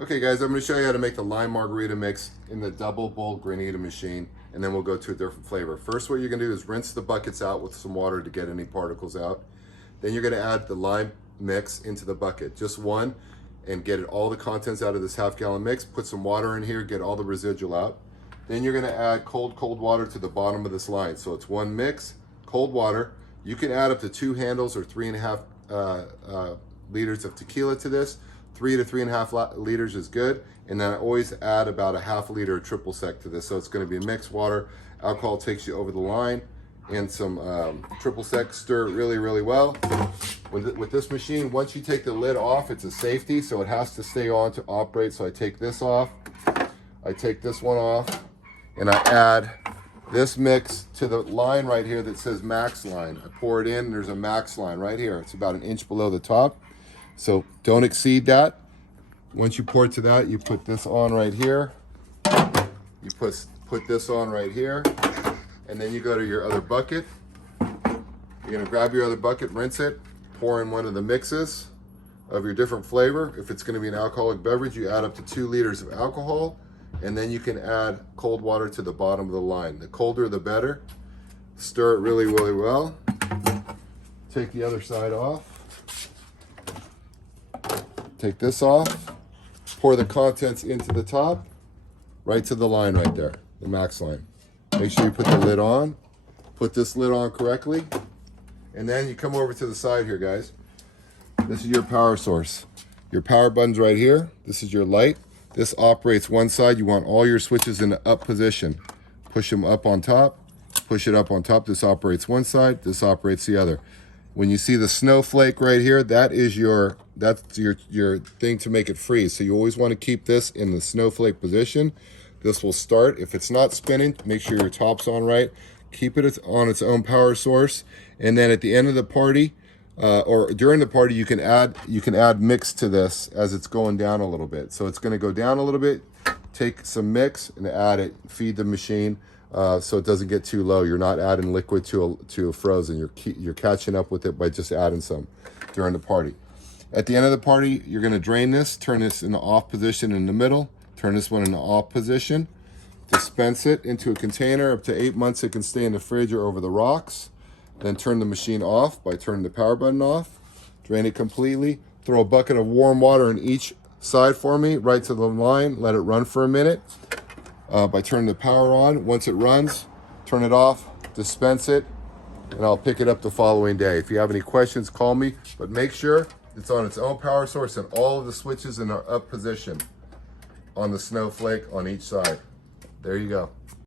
Okay guys, I'm going to show you how to make the lime margarita mix in the double bowl Granita machine, and then we'll go to a different flavor. First, what you're going to do is rinse the buckets out with some water to get any particles out. Then you're going to add the lime mix into the bucket, just one, and get all the contents out of this half-gallon mix. Put some water in here, get all the residual out. Then you're going to add cold water to the bottom of this line. So it's one mix, cold water. You can add up to 2 handles or 3.5 liters of tequila to this. 3 to 3.5 liters is good, and then I always add about a ½ liter of triple sec to this. So it's going to be a mixed water. Alcohol takes you over the line, and some triple sec. Stir it really well. With this machine, once you take the lid off, it's a safety, so it has to stay on to operate. So I take this off, I take this one off, and I add this mix to the line right here that says max line. I pour it in, and there's a max line right here. It's about 1 inch below the top. So don't exceed that. Once you pour it to that, you put this on right here. You put this on right here. And then you go to your other bucket. You're gonna grab your other bucket, rinse it, pour in one of the mixes of your different flavor. If it's gonna be an alcoholic beverage, you add up to 2 liters of alcohol, and then you can add cold water to the bottom of the line. The colder, the better. Stir it really well. Take the other side off. Take this off, pour the contents into the top, right to the line right there, the max line. Make sure you put the lid on, put this lid on correctly, and then you come over to the side here, guys. This is your power source. Your power button's right here. This is your light. This operates one side. You want all your switches in the up position. Push them up on top, push it up on top. This operates one side, this operates the other. When you see the snowflake right here, that's your thing to make it freeze. So you always want to keep this in the snowflake position. This will start. If it's not spinning, make sure your top's on right. Keep it on its own power source. And then at the end of the party, or during the party, you can add mix to this as it's going down a little bit. So it's going to go down a little bit. Take some mix and add it. Feed the machine. So it doesn't get too low. You're not adding liquid to a frozen. You're catching up with it by just adding some during the party. At the end of the party, you're going to drain this, turn this in the off position in the middle, turn this one in the off position, dispense it into a container. Up to 8 months it can stay in the fridge or over the rocks. Then turn the machine off by turning the power button off. Drain it completely. Throw a bucket of warm water in each side for me, right to the line. Let it run for a minute. By turning the power on. Once it runs, turn it off, dispense it, and I'll pick it up the following day. If you have any questions, call me, but make sure it's on its own power source and all of the switches in our up position on the snowflake on each side. There you go.